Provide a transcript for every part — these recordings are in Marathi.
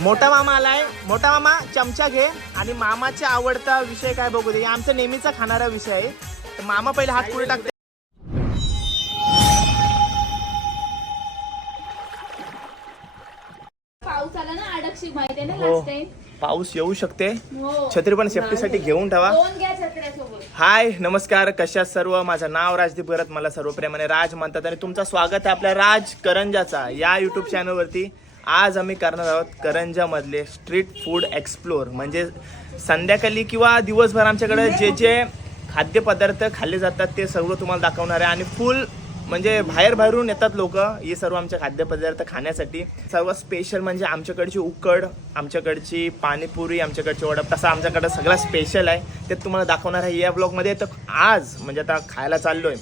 मोठा मामा आलाय. मोठा मामा चमचा घे आणि मामाचा आवडता विषय काय बघू दे. आमचा नेहमीचा खाणारा विषय आहे. तर मामा पहिले हात पुढे टाकते. पाऊस आला ना अडक्षी माहिती आहे ना हो. Last time. पाऊस येऊ शकते. हो. छत्री पण सेफ्टीसाठी घेऊन ठेवा. दोन घ्या छत्र्यासोबत. हाय नमस्कार, कशा सर्व. माझं नाव राजदीप भरत, मला सर्व प्रेमाने राज म्हणतात आणि तुमचं स्वागत आहे आपल्या राज करंजाचा या यूट्यूब चॅनलवरती. आज आम्ही करणार आहोत करंजामधले स्ट्रीट फूड एक्सप्लोर. म्हणजे संध्याकाळी किंवा दिवसभर आमच्याकडे जे जे खाद्यपदार्थ खाल्ले जातात ते सर्व तुम्हाला दाखवणार आहे. आणि फुल म्हणजे बाहेरून येतात लोक हे सर्व आमचे खाद्यपदार्थ खाण्यासाठी. सर्व स्पेशल म्हणजे आमच्याकडची उकड, आमच्याकडची पाणीपुरी, आमच्याकडची वडा, तसा आमच्याकडं सगळा स्पेशल आहे. ते तुम्हाला दाखवणार आहे या ब्लॉगमध्ये. तर आज म्हणजे आता खायला चाललोय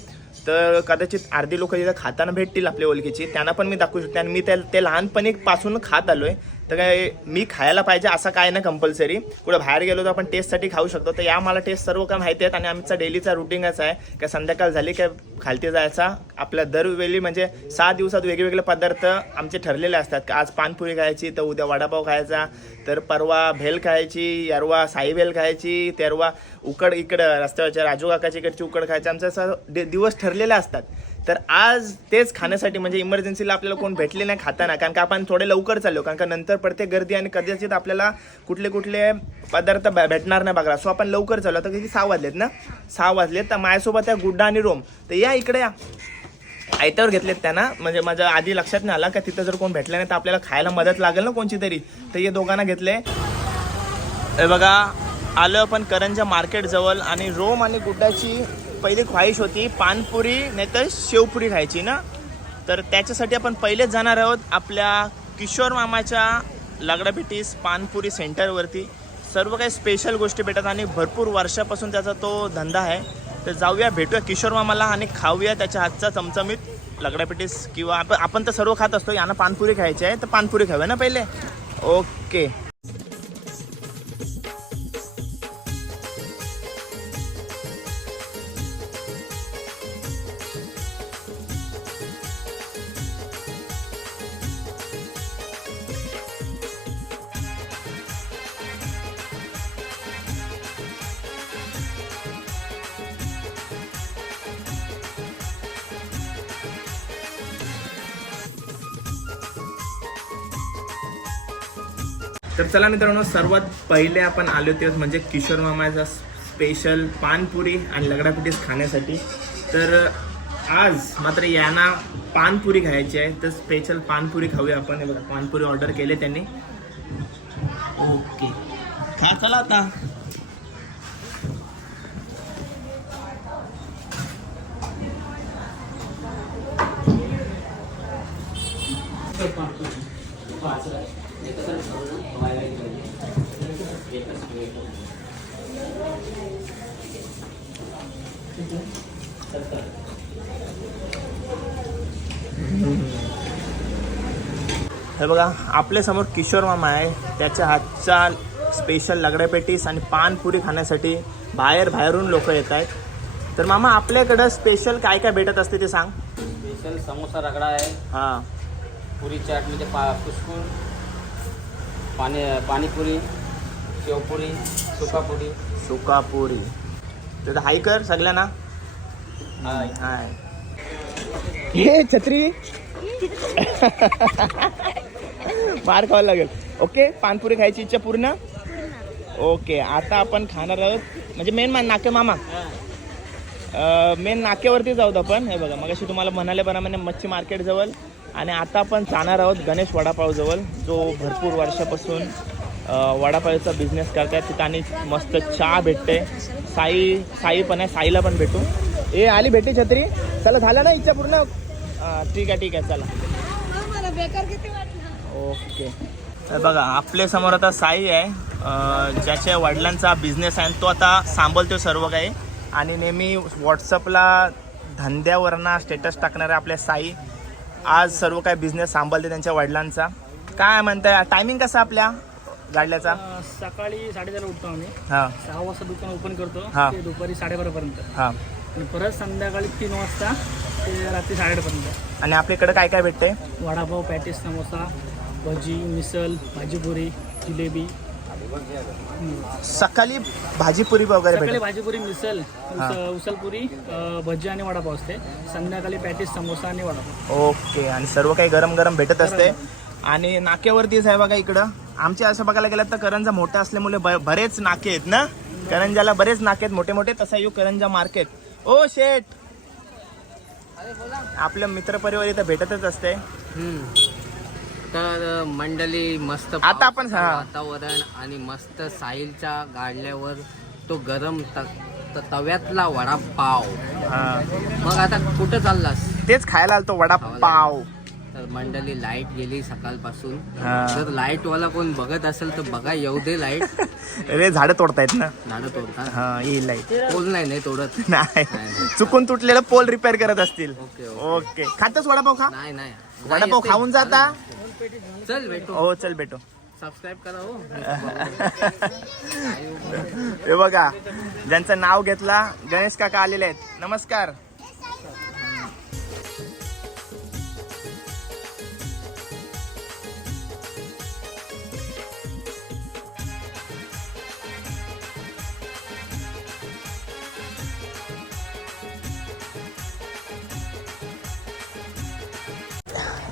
तर कदाचित अर्धी लोक तिथं खाताना भेटतील आपल्या ओळखीची, त्यांना पण मी दाखवू शकते. आणि मी ते लहानपणीपासून खात आलोय. तर काय मी खायला पाहिजे असं काय ना कंपल्सरी. कुठं बाहेर गेलो तर आपण टेस्टसाठी खाऊ शकतो. तर या मला टेस्ट सर्व काय माहिती आहेत. आणि आमचा डेलीचा रुटीनच आहे का संध्याकाळ झाली काय खालती जायचा. आपल्या दरवेळी म्हणजे 6 दिवसात वेगवेगळे पदार्थ आमचे ठरलेले असतात. का आज पानपुरी खायची, तर उद्या वडापाव खायचा, तर परवा भेल खायची, यारवा साई भेल खायची, तेरवा उकड इकडं रस्त्यावरच्या राजू काकाच्या इकडची उकड खायची. आमचा असं दिवस ठरलेले असतात. तर आज तेच खाण्यासाठी म्हणजे इमर्जन्सीला आपल्याला कोण भेटले नाही खाताना, कारण का आपण थोडे लवकर चाललो, कारण का नंतर पडते गर्दी आणि कदाचित आपल्याला कुठले कुठले पदार्थ भेटणार नाही बघा. सो आपण लवकर चाललो. तर किती 6 वाजलेत ना, 6 वाजलेत. तर माझ्यासोबत आहे गुड्डा आणि रोम. तर या इकडे या. आयत्यावर घेतलेत त्यांना, म्हणजे माझ्या आधी लक्षात नाही आला का तिथं जर कोण भेटलं नाही तर आपल्याला खायला मदत लागेल ना कोणची तरी. तर हे दोघांना घेतले. हे बघा आलं आपण करंजा मार्केट जवळ. आणि रोम आणि गुड्डाची पहिली ख्वाहिश होती पानपुरी नाही तर शेवपुरी खायची ना. तर त्याच्यासाठी आपण पहिलेच जाणार आहोत आपल्या किशोर मामाच्या लगडापेटीस पानपुरी सेंटरवरती. सर्व काही स्पेशल गोष्टी भेटतात आणि भरपूर वर्षापासून त्याचा तो धंदा आहे. तर जाऊया, भेटूया किशोर मामाला आणि खाऊया त्याच्या हातचा चमचमीत लगडापेटीस. किंवा आपण तर सर्व खात असतो, यांना पानपुरी खायची आहे तर पानपुरी खाऊया ना पहिले. ओके. तर चला मित्रांनो, सर्वात पहिले आपण आलो तेच म्हणजे किशोर मामाचा स्पेशल पानपुरी आणि लगडापेटीस खाण्यासाठी. तर आज मात्र यांना पानपुरी खायची आहे, तर स्पेशल पानपुरी खाऊया आपण. हे बघा पानपुरी ऑर्डर केले त्यांनी. ओके खा, चला आता. हे बघा आपल्या समोर किशोर मामा आहे. त्याच्या हातचा स्पेशल लगडापेटीस आणि पानपुरी खाण्यासाठी बाहेरून लोक येत आहेत. तर मामा आपल्याकडं स्पेशल काय काय भेटत असते ते सांग. स्पेशल समोसा रगडा आहे. हां. पुरी चाट म्हणजे पुष्कूर, पाणीपुरी, शेवपुरी, सुकापुरी. तर हाय कर सगळ्यांना. हाय. हे छत्री मार खावा लागेल. ओके, पानपुरी खायची इच्छा पूर्ण. ओके, आता आपण खाणार आहोत म्हणजे मेन नाके मामा. मेन नाक्यावरती जाऊत आपण. हे बघा मगाशी तुम्हाला म्हणाल्याप्रमाणे मच्छी मार्केट जवळ. आणि आता आपण जाणार आहोत गणेश वडापाव जवळ, जो भरपूर वर्षापासून वडापावचा बिझनेस करतायत तिथं. आणि मस्त चहा भेटते. साई पण आहे, साईला पण भेटू. ए आली भेटते छत्री. चला झालं ना इच्छा पूर्ण. ठीक आहे चला. ओके. तर बघा आपल्या समोर आता साई आहे, ज्याच्या वडिलांचा बिझनेस आहे. तो आता सांभाळतो सर्व काही. आणि नेहमी व्हॉट्सअपला धंद्यावरना स्टेटस टाकणारे आपल्या साई आज सर्व काय बिझनेस सांभाळते त्यांच्या वडिलांचा. काय म्हणताय टायमिंग कसा आपल्या गाडल्याचा? सकाळी 10:30 उठतो आम्ही. हां. 6 वाजता दुकान ओपन करतो. हां. ते दुपारी 12:30 पर्यंत. हां. आणि परत संध्याकाळी 3 वाजता ते रात्री 8:30 पर्यंत. आणि आपल्याकडे काय काय भेटते? वडापाव, पॅटीस, समोसा, भजी मिसल भाजीपुरी जिलेबी. सकाळी भाजीपुरी वगैरे सकाळी भेटेल. भाजीपुरी मिसल उसलपुरी भजी आणि वडापाव असते. संध्याकाळी पॅटीस समोसा आणि वडापाव. ओके. आणि सर्व काही गरम गरम भेटत असते. आणि नाक्यावरतीच आहे बघा इकडं. आमच्या असं बघायला गेलं तर करंजा मोठा असल्यामुळे बरेच नाके आहेत ना. करंजाला बरेच नाके आहेत मोठे मोठे. तसा येऊ करंजा मार्केट. ओ शेठ, आपलं मित्रपरिवार इथं भेटतच असते. तर मंडळी मस्त आता आपण वातावरण आणि मस्त साहिलच्या गाडल्यावर तो गरम तव्यातला वडापाव. मग आता कुठं चाललास? तेच खायला आलतो वडापाव. तर मंडळी लाईट गेली सकाळपासून. हा. जर लाईट वाला कोण बघत असेल तर बघा, येऊ दे लाईट. अरे झाडं तोडतायत ना. झाडं तोडतात. हा येईल लाईट. पोल नाही तोडत. नाही, चुकून तुटलेलं पोल रिपेअर करत असतील. Okay okay. खातच वडापाव खा. नाही वडापाव खाऊन जाता. चल भेटू. हो चल भेटू. सबस्क्राईब करा हो. हे बघा, ज्यांचं नाव घेतला गणेश काका आलेले आहेत. नमस्कार.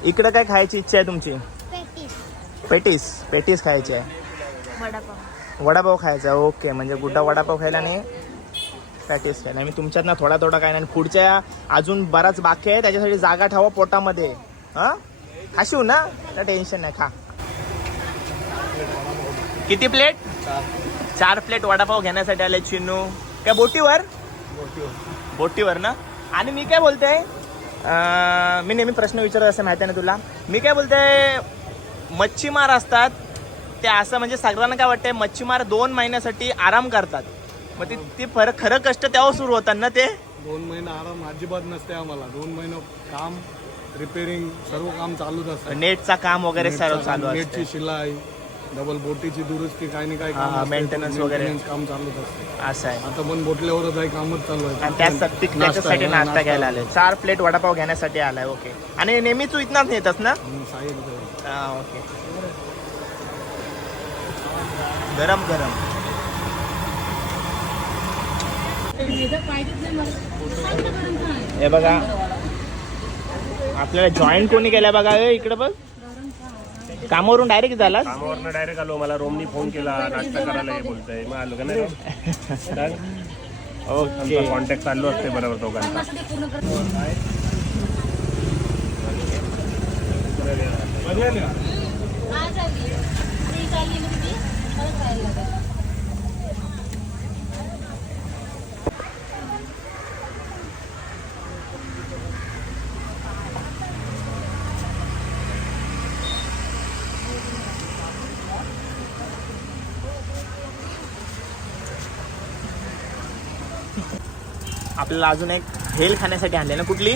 इकडं काय खायची इच्छा आहे तुमची? पेटीस. पेटीस खायची आहे. वडापाव खायचा. ओके. म्हणजे गुड्डा वडापाव खायला आणि पॅटीस खायला. मी तुमच्यात ना थोडा थोडा काय नाही. पुढच्या अजून बराच बाकी आहे. त्याच्यासाठी जागा ठेवा पोटामध्ये. हा खाशीव ना, तर टेन्शन नाही. खा. किती प्लेट? 4 प्लेट वडापाव घेण्यासाठी आले चिन्नू. काय बोटीवर? बोटीवर ना. आणि मी काय बोलते, मी नेहमी प्रश्न विचारत असं माहिती आहे ना तुला. मी काय बोलते, मच्छीमार असतात ते असं म्हणजे सगळ्यांना काय वाटतंय, मच्छीमार 2 महिन्यासाठी आराम करतात. मग ते खरं कष्ट तेव्हा सुरू होतात ना. ते 2 महिने आराम अजिबात नसते आम्हाला. 2 महिने काम, रिपेअरिंग सर्व काम चालूच असतं. नेटचा काम वगैरे सर्व चालू असते. नेटची शिलाई, डबल बोटीची दुरुस्ती, काही ना काही हा, काम असते. maintenance वगैरे. Maintenance काम चालूच असते. असं आहे. आता पण बोटल्यावरच आहे, कामच चालू आहे. आणि त्याच्यासाठी नाश्ता घ्यायला आले. 4 प्लेट वडापाव घेण्यासाठी आलाय. ओके. आणि नेहमी तू इथनाच नेतस ना? साहेब हा ओके. गरम गरम. हे बघा, आपल्याला जॉईन कोणी केल्या बघा. इकडे बघ, कामावरून डायरेक्ट झाला. कामावरनं डायरेक्ट आलो. मला रोमनी फोन केला नाश्ता करायला ये बोलतोय. मग आलो का नाही. ओके. कॉन्टॅक्ट चालू असते बरोबर दोघांना. आपल्याला अजून एक भेल खाण्यासाठी आणले ना. कुठली?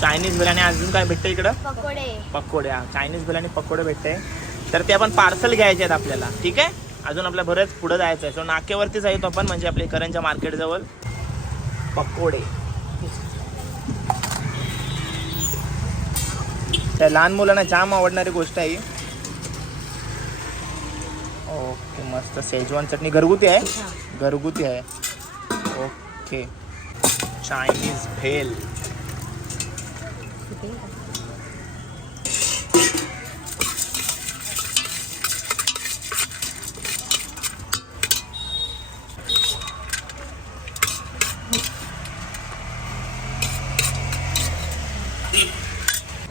चायनीज भेल. आणि अजून काय भेटतं इकडं? पकोडे. चायनीज भेल आणि पकोडे भेटते. तर ते आपण पार्सल घ्यायचे आहेत आपल्याला. ठीक आहे. अजून आपल्या बरंच पुढं जायचं आहे. सो नाक्यावरतीच आहे तो आपण, म्हणजे आपले करंजा मार्केट जवळ. पकोडे त्या लहान मुलांना जाम आवडणारी गोष्ट आहे. ओके. मस्त शेजवान चटणी घरगुती आहे. घरगुती आहे. ओके. चायनीज भेल.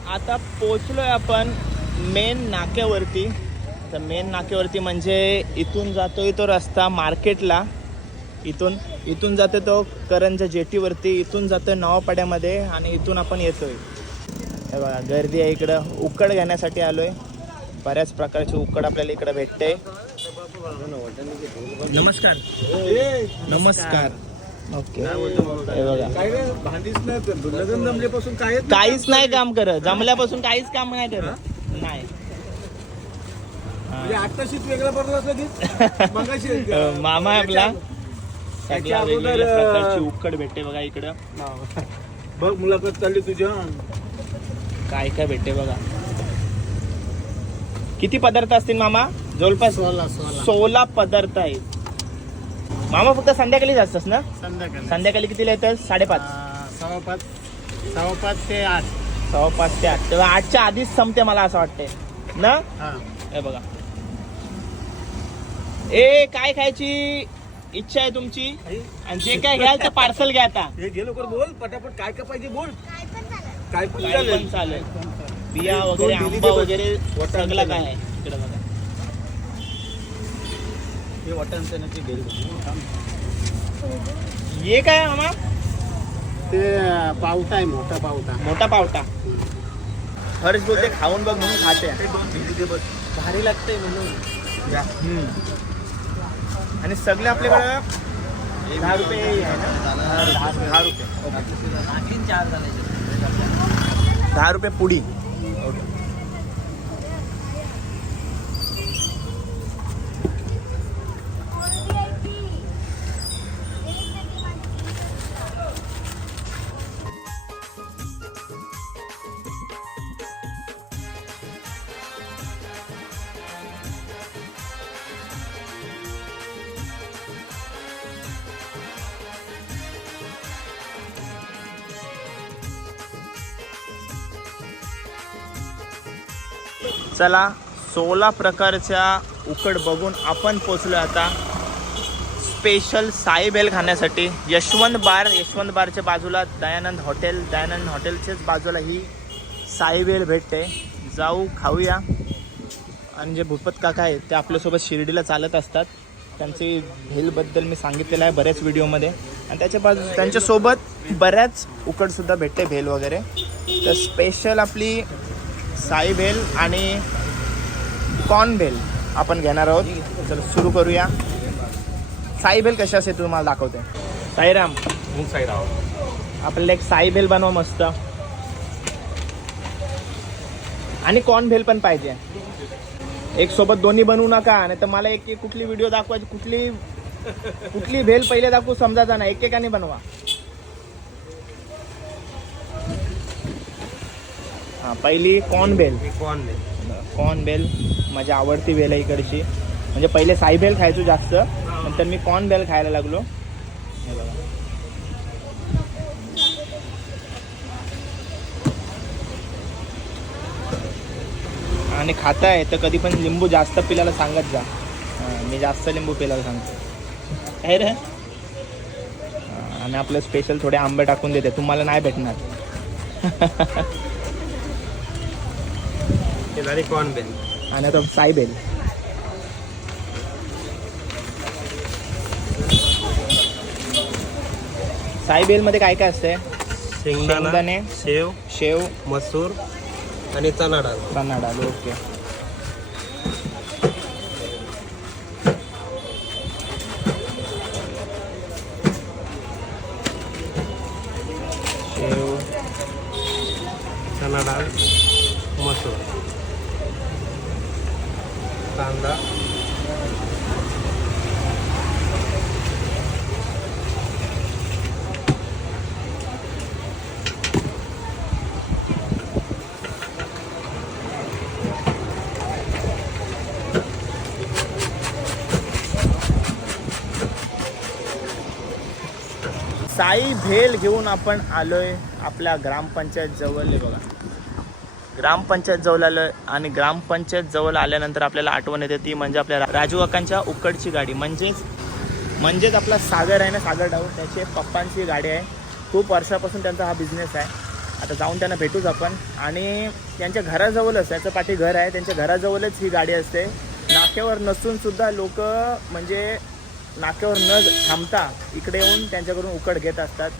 आता पोचलोय आपण मेन नाक्यावरती. तर मेन नाक्यावरती म्हणजे इथून जातोय तो रस्ता मार्केटला. इथून जातो तो करंजा जेटीवरती. इथून जातोय नवापाड्यामध्ये आणि इथून आपण येतोय. हे बघा, गर्दी आहे इकडं. उकड घेण्यासाठी आलोय. बऱ्याच प्रकारची उकड आपल्याला इकडं भेटते. नमस्कार. नमस्कार. ओके. हे बघा, काहीच नाही काम करत. जमल्यापासून काहीच काम नाही करत. नाही. मामा आहे आपला. सगळ्या वेगवेगळ्या प्रकारची उकड भेटते बघा इकडं. बघ मुलाखत चालली तुझ्या. काय काय भेटते बघा. किती पदार्थ असतील मामा? जवळपास 16 पदार्थ आहेत. मामा फक्त संध्याकाळीच असतस ना? संध्याकाळी कितीला येतं? 5:30. 5:15 ते 8. 5:15 ते 8. तेव्हा 8च्या आधीच संपते मला असं वाटतंय ना. हे बघा, ए काय खायची इच्छा आहे तुमची? आणि जे काय घ्याल ते पार्सल घ्या आता. हे गेलो कर बोल पटापट काय काय पाहिजे बोल. काय पण काय पण चालेल. बिया वगैरे, आंबा वगैरे सगळं काय आहे इकडे बघा. हे वाटण चण्याची ये काय मामा? ते पावटा आहे, मोठा पावटा. मोठा पावटा. हर्ष बोलते खाऊन बघ म्हणून खाते. भारी लागतंय म्हणून. आणि सगळे आपल्याकडे 10 रुपये आहे ना? 10 रुपये. 10 रुपये पुडी. चला, 16 प्रकारच्या उकड बघून आपण पोचलो आता स्पेशल साई भेल खाण्यासाठी. यशवंत बारच्या बाजूला दयानंद हॉटेलच्याच बाजूला ही साई भेल भेटते. जाऊ, खाऊया. आणि जे भूपत काका आहेत ते आपल्यासोबत शिर्डीला चालत असतात. त्यांची भेलबद्दल मी सांगितलेलं आहे बऱ्याच व्हिडिओमध्ये. आणि त्यांच्यासोबत बऱ्याच उकडसुद्धा भेटते, भेल वगैरे. तर स्पेशल आपली साई भेल आणि कॉर्न भेल आपण घेणार आहोत. तर सुरू करूया. साई भेल कशी असेल तुम्हाला दाखवते. साईराम, आपल्याला एक साई भेल बनवा मस्त. आणि कॉर्न भेल पण पाहिजे. एक सोबत दोन्ही बनवू नका, नाही तर मला एक कुठली व्हिडिओ दाखवायची, कुठली भेल पहिले दाखवू समजायचा ना. एकेकाने बनवा. हा, पहिली कॉर्न भेल माझी आवडती भेल आहे इकडची. म्हणजे पहिले साई भेल खायचो जास्त, नंतर मी कॉर्न भेल खायला लागलो. हे बघा, आणि खाताय तर कधी पण लिंबू जास्त पिल्याला सांगत जा. मी जास्त लिंबू पिल्याला सांगतो. काय रे? आणि आपलं स्पेशल थोडे आंबे टाकून देते, तुम्हाला नाही भेटणार. कॉर्न बेल आणि आता साई भेल. साई भेल मध्ये काय काय असते? शेंगदाणे, शेव, मसूर आणि चणा डाळ. ओके. शेव, चणा डाळ, मसूर, कांदा, साई भेल घेऊन आपण आलोय आपल्या ग्रामपंचायत जवळ. बघा, ग्रामपंचायत जवळ आलोय. आणि ग्रामपंचायत जवळ आल्यानंतर आपल्याला आठवण येते ती म्हणजे आपल्या राजू काकांच्या उकडची गाडी. म्हणजेच आपला सागर आहे ना, सागर डाऊ, त्याचे पप्पांची गाडी आहे. खूप वर्षापासून त्यांचा हा बिझनेस आहे. आता जाऊन त्यांना भेटूच आपण. आणि त्यांच्या घराजवळच, त्याचं पाठी घर आहे, त्यांच्या घराजवळच ही गाडी असते. नाक्यावर नसून सुद्धा लोक म्हणजे नाक्यावर न थांबता इकडे येऊन त्यांच्याकडून उकड घेत असतात.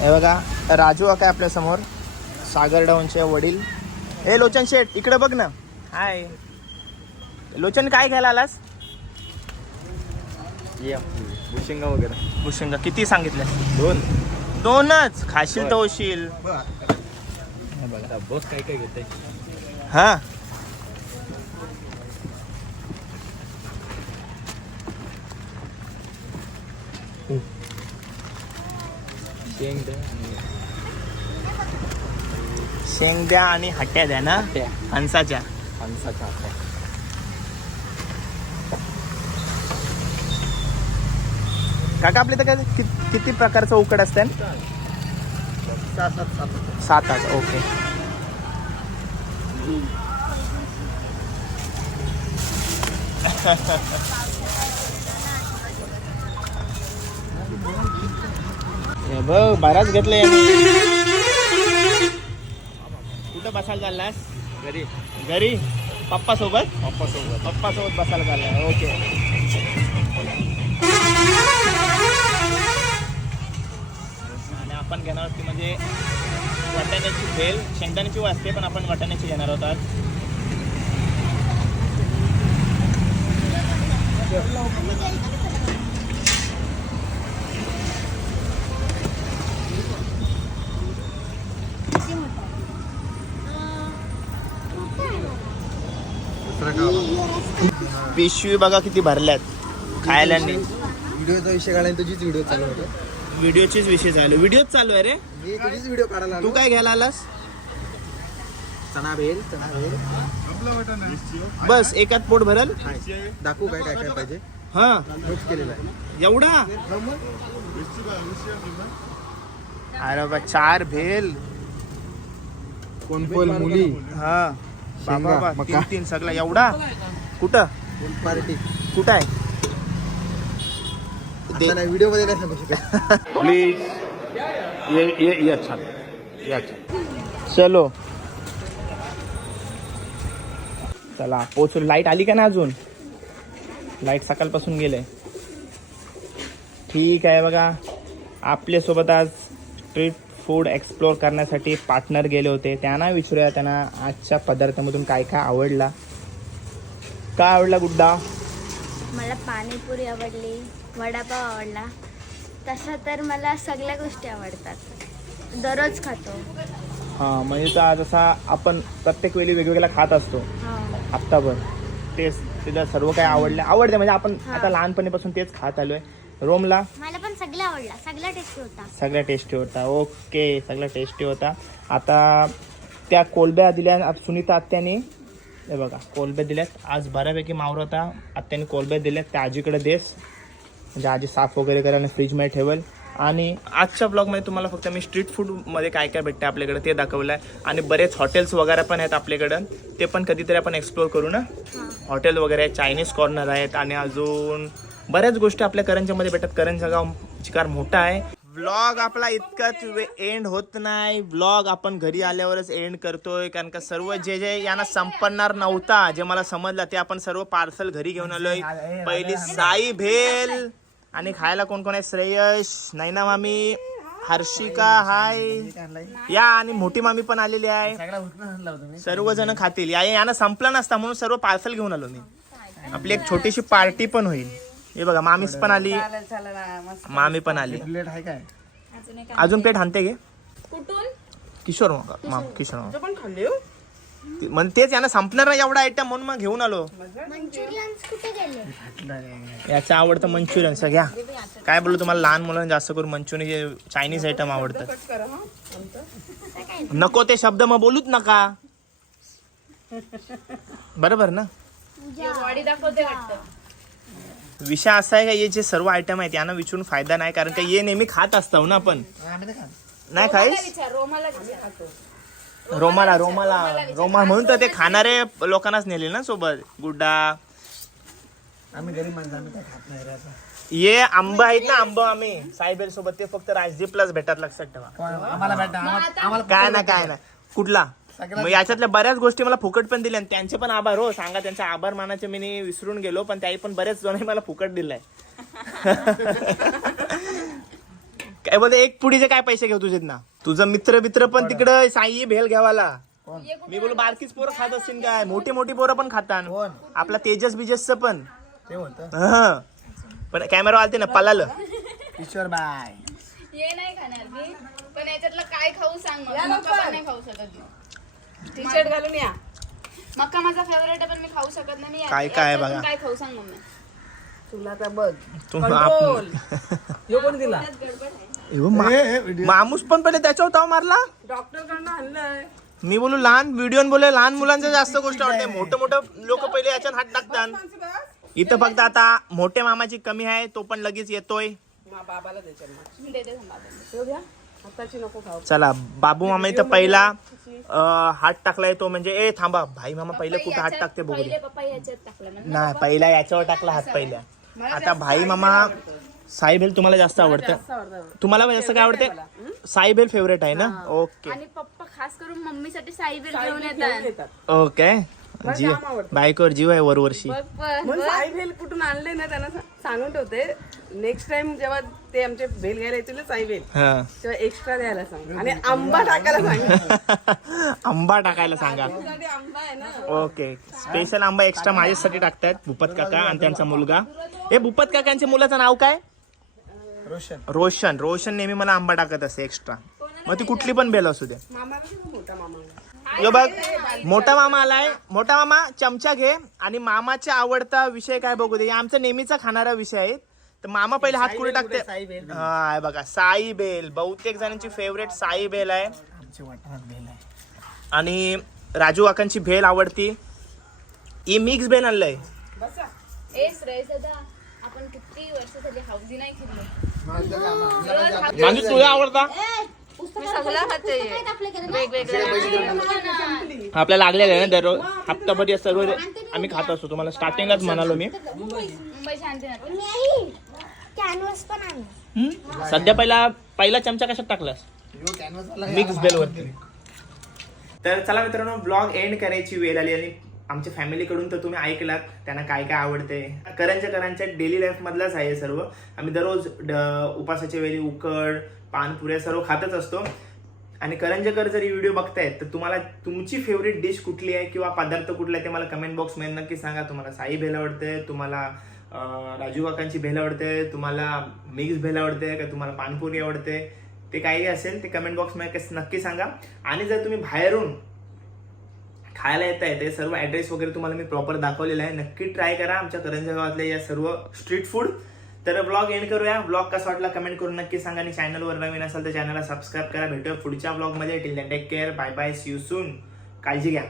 हे बघा, राजू काका आपल्या समोर, सागर डाऊनचे वडील. हे लोचन शेठ, इकडे बघ ना. हाय लोचन, काय घ्यायला आलास? बुशिंगा वगैरे. भुशिंगा किती सांगितले? 2च खाशील तर होशील. बस काय काय घेते. हा, शेंगद्या आणि हट्ट्या द्या ना हंसाच्या. काका आपले तर काय किती प्रकारचं उकड असतं? 7-8. ओके. हे बघ बराच घेतलंय कुठं बसायला चाललास? घरी पप्पा सोबत बसायला चाललाय. ओके. आणि आपण घेणार आहोत ती म्हणजे वाटाण्याची भेल. शेंगदाण्याची वाजते पण आपण वाटाण्याची घेणार आहोत आज. पिशवी बघा किती भरल्यात खायला नाही. व्हिडिओचा विषय काढायला तुझीच व्हिडिओ चालू होता. व्हिडिओचीच विषय चालू. व्हिडिओच चालू आहे रे. मी तुझीच व्हिडिओ काढायला तू काय घ्यायला आलास? चणा भेल बस एकात पोट भरल. दाखवू काय काय काय पाहिजे. हा नोट केलेला आहे. एवढा? अरे बा 4 भेल. कोणकोण मुली हा शेंगा, बाबा मका. 3 सगळा एवढा. कुठं पार्टी कुठं आहे? दे. नाही व्हिडिओ मध्ये नाही सांगू शकत. प्लीज ये अच्छा ये अच्छा. चलो चला पोचलो. लाईट आली का ना अजून? लाईट सकाळपासून गेले. ठीक आहे. बघा आपल्यासोबत आज स्ट्रीट फूड एक्सप्लोअर करण्यासाठी पार्टनर गेले होते. त्यांना विचारूया त्यांना आजच्या पदार्थामधून काय काय आवडला. काय आवडला गुड्डा? मला पाणीपुरी आवडली, वडापाव आवडला. तसं तर मला सगळ्या गोष्टी आवडतात, दररोज खातो. हां म्हणजे तर जसा आपण प्रत्येक वेळी वेगवेगळ्या खात असतो हप्ताभर तेच तिला सर्व काय आवडते म्हणजे आपण आता लहानपणीपासून तेच खात आलोय. रोमला मला पण सगळं आवडला, सगळा टेस्टी होता. सगळ्या टेस्टी होता. ओके सगळ्या टेस्टी होता. आता त्या कोलब्या दिल्या सुनीता आत्याने. हे बघा कोलब्या दिल्यात आज बऱ्यापैकी मावर होता. आत्याने कोलब्या दिल्यात त्या आजीकडे देस म्हणजे आजी साफ वगैरे करेल आणि फ्रीजमध्ये ठेवेल. आणि आजच्या ब्लॉगमध्ये तुम्हाला फक्त मी स्ट्रीट फूडमध्ये काय काय भेटते आपल्याकडे ते दाखवलं आहे. आणि बरेच हॉटेल्स वगैरे पण आहेत आपल्याकडं. ते पण कधीतरी आपण एक्सप्लोअर करू ना. हॉटेल वगैरे आहेत, चायनीज कॉर्नर आहेत आणि अजून बऱ्याच गोष्टी आपल्या करंजामध्ये भेटतात. करंजा गाव चिकार मोठा आहे. व्लॉग आपला इतकाच एंड होत नाही. व्लॉग आपण घरी आल्यावरच एंड करतोय कारण का सर्व जे जे यांना संपणार नव्हता जे मला समजलं ते आपण सर्व पार्सल घरी घेऊन आलोय. पहिली साई भेल आणि खायला कोण कोण आहे? श्रेयश, नैना मामी, हर्षिका हाय या आणि मोठी मामी पण आलेली आहे. सर्वजण खातील. यांना संपला नसता म्हणून सर्व पार्सल घेऊन आलो मी. आपली एक छोटीशी पार्टी पण होईल. हे बघा मामीच पण आली, मामी पण आली. अजून प्लेट हाणते घे. कुठून? किशोर किशोर म्हणजे तेच यांना संपणार नाही एवढा आयटम म्हणून मग घेऊन आलो. मंचुरियन्स कुठे गेले? याचं आवडतं मंचुरियन. घ्या काय बोलू तुम्हाला लहान मुलांना जास्त करून मंचुरियन चायनीज आयटम आवडतं. नको ते शब्द मग बोलूच नका. बरोबर ना. बॉडी दाखवते वाटतं. विषय असा आहे का हे जे सर्व आयटम आहेत यांना विचारून फायदा नाही कारण का हे नेहमी खात असतो ना आपण. नाही खाईस? रोमाला म्हणून तर ते खाणारे लोकांनाच नेले ना सोबत. गुड्डा आम्ही गरीब माणसं आम्ही काय खात नाही रे आता. ये आंबा आहेत ना आंबा आम्ही सायबेल सोबत ते फक्त राजदीपलाच भेटतात लक्षात ठेवा. आम्हाला भेटा आम्हाला काय ना कुठला मग याच्यातल्या बऱ्याच गोष्टी मला फुकट पण दिल्या. त्यांचे पण आभार हो सांगा. त्यांचा आभार मानाचे मी विसरून गेलो पण त्याही पण बरेच जण मला फुकट दिलाय. काय बोलते एक पुडीचे काय पैसे घेऊ तुझे ना. तुझं मित्र पण तिकडं साई भेल घ्यावाला. मी बोलू बारकीच पोरं खात असतील काय. मोठी पोरं पण खातात. आपला तेजस बिजसचं पण पण कॅमेरा आलते ना पलालं. किशोर बाय हे नाही खाणार मी पण याच्यातलं काय खाऊ सांग. मका पण नाही खाऊ शकत. टी शर्ट घालून या. मका माझा फेवरेट आहे पण मी खाऊ शकत नाही. काय काय बघा काय खाऊ सांग मम्मी. तुला तर बघ यो कोण दिला? मामूस पण पहिले त्याच्यावर ताव मारला. डॉक्टर कडनं आणलंय. मी बोलू लहान व्हिडिओ बोले लहान मुलांचं जास्त गोष्ट आवडते. मोठं मोठं लोक पहिले याच्यात हात टाकतात. इथं फक्त आता मोठ्या मामाची कमी आहे, तो पण लगेच येतोय. बाबाला द्यायचं मग. मी देते थांबा. ठेव द्या. आताची नको खाऊ. चला बाबू मामा इथं पहिला हात टाकलाय तो म्हणजे ए थांबा भाई मामा पहिले कुठं हात टाकते बघू दे. पहिले पप्पा याच्यात टाकलं ना. नाही पहिला याच्यावर टाकला हात पहिल्या. आता भाई मामा साई भेल तुम्हाला जास्त आवडतं. तुम्हाला जास्त काय आवडते? साई भेल फेवरेट आहे ना. ओके आणि पप्पा खास करून मम्मीसाठी साई बेल घेऊन येतात. येतात. ओके जीव बायकोवर जीव आहे वरवर्षी. म्हणून साई भेल कुठून आणले ना त्यांना सांगून ठेवते. नेक्स्ट टाइम जेव्हा ते आमचे भेल घ्यायला येतील ना साई भेल, हा तेव्हा एक्स्ट्रा द्यायला सांग आणि आंबा टाकायला सांग. आंबा टाकायला सांगा. तुझ्यासाठी आंबा आहे ना. ओके स्पेशल आंबा एक्स्ट्रा माझ्यासाठी टाकतायत भूपत काका आणि त्यांचा मुलगा. हे भूपत काकांच्या मुलाचं नाव काय? रोशन. रोशन नेहमी मला आंबा टाकत असते एक्स्ट्रा. मग ती कुठली पण बेल असू दे. मामा मोठा मामा. यो बघ मोठा मामा आलाय. मोठा मामा चमचा घे आणि मामाचा आवडता विषय काय बघू दे. आमचा नेहमीचा खाणारा विषय आहे. तर मामा पहिले हात कुठे टाकते? हा बघा साई बेल बहुतेक जणांची फेवरेट साई बेल आहे. आणि राजू काकांची भेल आवडती. ही मिक्स बेल आणलंय. ए श्रेयस दादा, आपण किती वर्ष झाली हौदी नाही खेळलो. म्हणजे तुला आवडता? आपल्याला लागलेलं आहे ना दररोज हप्ताभर या सर्व आम्ही खात असतो. तुम्हाला स्टार्टिंगलाच म्हणालो मी. मुंबई शांती कॅनव्हास पण आणलं. सध्या पहिला चमचा कशात टाकलास? मिक्स बेल वरती. तर चला मित्रांनो ब्लॉग एंड करायची वेळ आली आणि आमच्या फॅमिलीकडून तर तुम्ही ऐकलात त्यांना काय काय आवडते. करंजकरांच्या डेली लाईफ मधलाच आहे सर्व. आम्ही दररोज उपासाच्या वेळी उकड पानपुऱ्या सर्व खातच असतो. आणि करंजकर जर व्हिडिओ बघतायत तर तुम्हाला तुमची फेवरेट डिश कुठली आहे किंवा पदार्थ कुठला आहे ते मला कमेंट बॉक्समध्ये नक्की सांगा. तुम्हाला साई भेल आवडते, तुम्हाला राजू काकांची भेल आवडते, तुम्हाला मिक्स भेल आवडते का तुम्हाला पानपुरी आवडते, ते काही असेल ते कमेंट बॉक्समध्ये नक्की सांगा. आणि जर तुम्ही बाहेरून खायला येत आहे ते सर्व ॲड्रेस वगैरे तुम्हाला मी प्रॉपर दाखवलेला आहे. नक्की ट्राय करा आमच्या करंजा गावातल्या या सर्व स्ट्रीट फूड. तर ब्लॉग एंड करूया. ब्लॉग कसा वाटला कमेंट करून नक्की सांगा. आणि चॅनलवर नवीन असाल तर चॅनलला सबस्क्राईब करा. भेटूया पुढच्या ब्लॉगमध्ये. Till then take care. Bye bye. See you soon. काळजी घ्या.